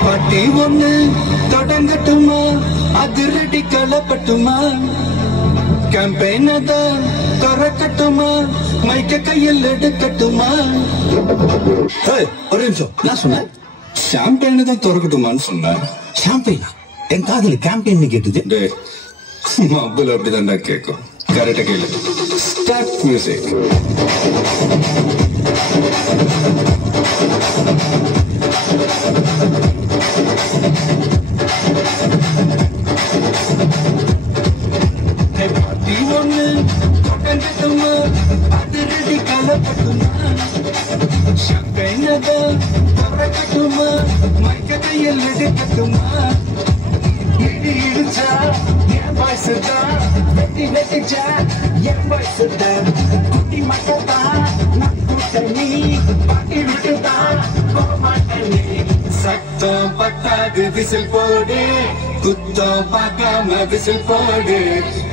பாட்டி ஒண்ணு தொடங்கட்டுமா அதிரடி களப்பட்டுமா கேம்பெயின் தான் திறக்கட்டுமா மைக்க கையில் எடுக்கட்டுமா ஒரு நிமிஷம் நான் சொன்னேன் ஷாம்பெயின் தான் திறக்கட்டுமான்னு சொன்னேன் ஷாம்பெயினா என் காதல கேம்பெயின் கேட்டுது மబ్బுல அப்படிதான்டா கேட்கும் கரெக்டா கேளு ஸ்டார்ட் மியூசிக் பாட்டி ஒண்ணு தொடங்கட்டுமா அதிரடி களப்பட்டுமா ஷாம்பெயின் தான் திறக்கட்டுமா மைக்க கையில் எடுக்கட்டுமா இடி இடிச்சா என் வயசுதா வெட்டி வெட்டிச்சா என் வயசுதா குட்டி மக்கள்தா நான் கூட்டணி பாட்டி விட்டுதா போமாட்டனி சத்தம் பத்தாது விசில் போடு குத்தம் பார்க்காம விசில் போடு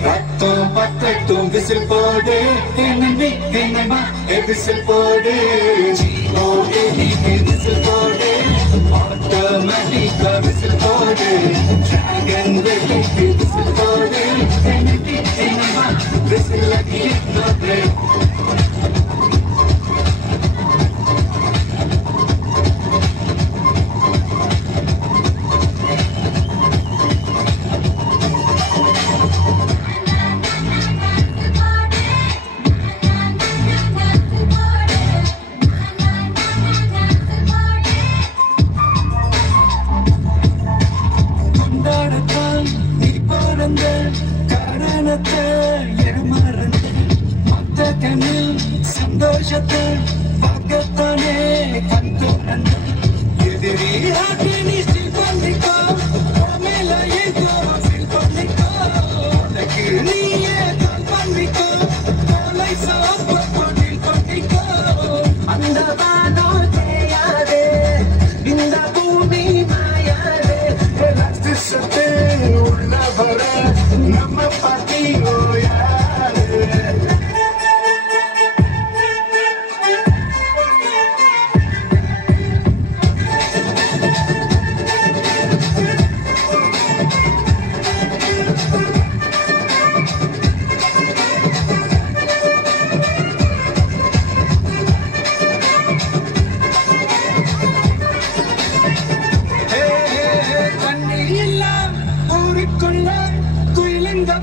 ரத்தம் பத்தட்டும் விசில் போடு என்னமே என்னமா விசில் போடு ஜீவோடு நீக்கு விசில் போடு ஆட்டோமேட்டிக்கா விசில் போடு டிராகன் வெட்டிக்கு விசில் போடு என்னமே என்னமா விசில் அடி போடு சந்தோஷத்தை பார்க்கத்தானே கண் தோறந்த எதிரியாக நீ ஸ்டில் பண்ணிக்கோ மேல ஏதோ ஃபீல் பண்ணிக்கோ உனக்கு நீயே கால் பண்ணிக்கோ தொலை சாப்போ டீல் பண்ணிக்கோ அந்த வானம் தேயாதே இந்த பூமி மாயாதே எலாஸ்டிசிட்டி உள்ள வர நம்ம பாட்டி ஓயாதே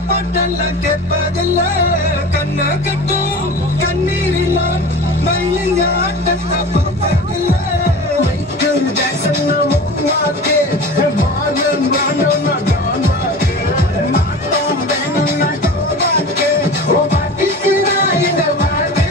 பாட்டெல்லாம் கேட்பதில்ல கண்ண கட்டும் கண்ணீரில் மயிலுங்க ஆட்டத்தை பார்ப்பதில்ல மைக்கேல் ஜாக்சன் மூவாக்கு பாலன் ராணுவ டான்வாக்கு மாட்டோம் வேணும்னா தோவாக்கு ஓ பாட்டிக்கு நான் இந்த வாழ்க்கை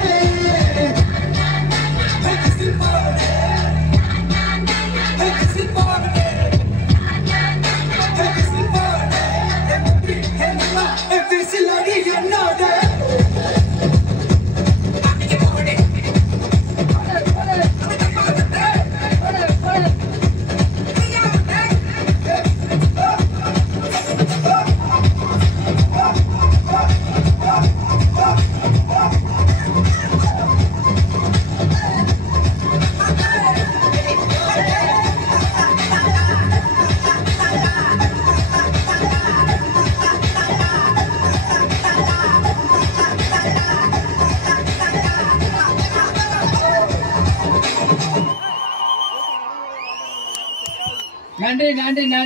நன்றி நன்றி நன்றி.